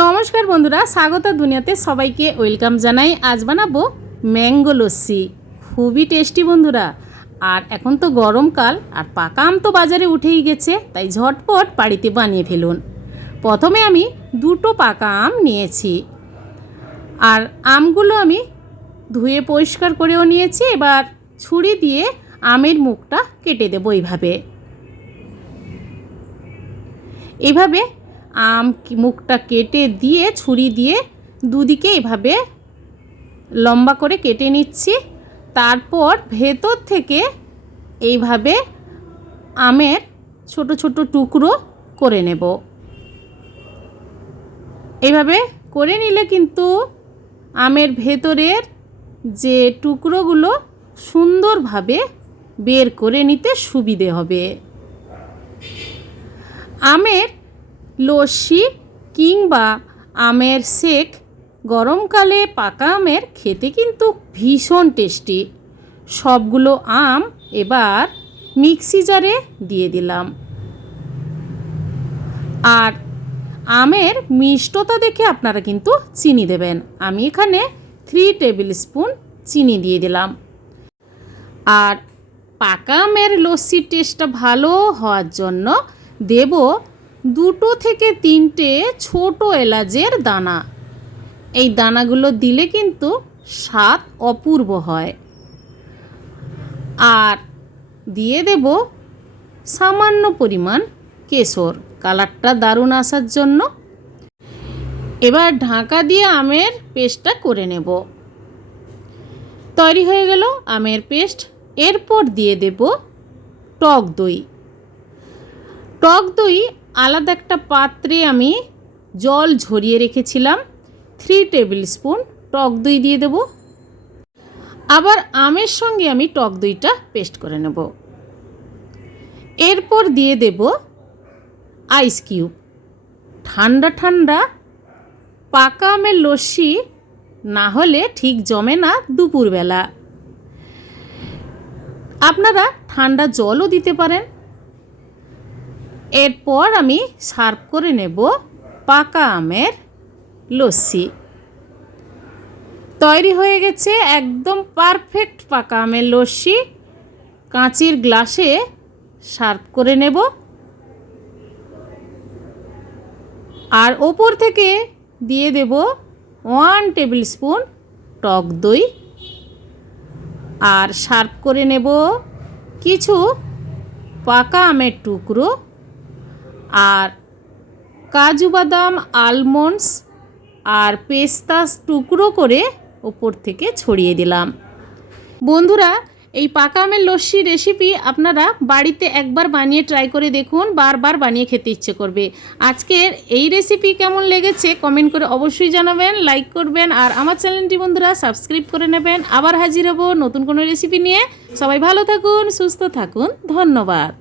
নমস্কার বন্ধুরা, স্বাগত দুনিয়াতে সবাইকে ওয়েলকাম জানাই। আজ বানাবো ম্যাঙ্গো লস্যি। খুবই টেস্টি বন্ধুরা। আর এখন তো গরমকাল, আর পাকা আম তো বাজারে উঠেই গেছে, তাই ঝটপট বাড়িতে বানিয়ে ফেলুন। প্রথমে আমি দুটো পাকা আম নিয়েছি, আর আমগুলো আমি ধুয়ে পরিষ্কার করেও নিয়েছি। এবার ছুরি দিয়ে আমের মুখটা কেটে দেবো এইভাবে আম মুখটা কেটে দিয়ে ছুরি দিয়ে দুদিকে এভাবে লম্বা করে কেটে নিচ্ছি। তারপর ভেতর থেকে এইভাবে আমের ছোট ছোট টুকরো করে নেব। এইভাবে করে নিলে কিন্তু আমের ভেতরের যে টুকরোগুলো সুন্দরভাবে বের করে নিতে সুবিধে হবে। আমের লস্যি কিংবা আমের শেক গরমকালে পাকা আমের খেতে কিন্তু ভীষণ টেস্টি। সবগুলো আম এবার মিক্সি জারে দিয়ে দিলাম। আর আমের মিষ্টতা দেখে আপনারা কিন্তু চিনি দেবেন। আমি এখানে 3 টেবিল স্পুন চিনি দিয়ে দিলাম। আর পাকা আমের লস্যির টেস্টটা ভালো হওয়ার জন্য দেব 2 থেকে 3টে ছোট এলাচের দানা। এই দানাগুলো দিলে কিন্তু স্বাদ অপূর্ব হয়। আর দিয়ে দেব সামান্য পরিমাণ কেশর, কালারটা দারুণ আসার জন্য। এবার ঢাকা দিয়ে আমের পেস্টটা করে নেব। তৈরি হয়ে গেল আমের পেস্ট। এরপর দিয়ে দেব টক দই। টক দই আলাদা একটা পাত্রে আমি জল ঝরিয়ে রেখেছিলাম। 3 টেবিল স্পুন টক দই দিয়ে দেব। আবার আমের সঙ্গে আমি টক দইটা পেস্ট করে নেব। এরপর দিয়ে দেব আইস কিউব। ঠান্ডা ঠান্ডা পাকা আমের লস্যি না হলে ঠিক জমে না দুপুরবেলা। আপনারা ঠান্ডা জলও দিতে পারেন। এরপর আমি সার্ভ করে নেব পাকা আমের লস্যি। তৈরি হয়ে গেছে একদম পারফেক্ট পাকা আমের লস্যি। কাঁচের গ্লাসে সার্ভ করে নেব। আর ওপর থেকে দিয়ে দেব 1 টেবিল স্পুন টক দই। আর সার্ভ করে নেব কিছু পাকা আমের টুকরো আর কাজু বাদাম, আলমন্ডস আর পেস্তা টুকরো করে ওপর থেকে ছড়িয়ে দিলাম। বন্ধুরা, এই পাকা আমের লস্যি রেসিপি আপনারা বাড়িতে একবার বানিয়ে ট্রাই করে দেখুন, বারবার বানিয়ে খেতে ইচ্ছে করবে। আজকের এই রেসিপি কেমন লেগেছে কমেন্ট করে অবশ্যই জানাবেন, লাইক করবেন, আর আমার চ্যানেলটি বন্ধুরা সাবস্ক্রাইব করে নেবেন। আবার হাজির হব নতুন কোনো রেসিপি নিয়ে। সবাই ভালো থাকুন, সুস্থ থাকুন। ধন্যবাদ।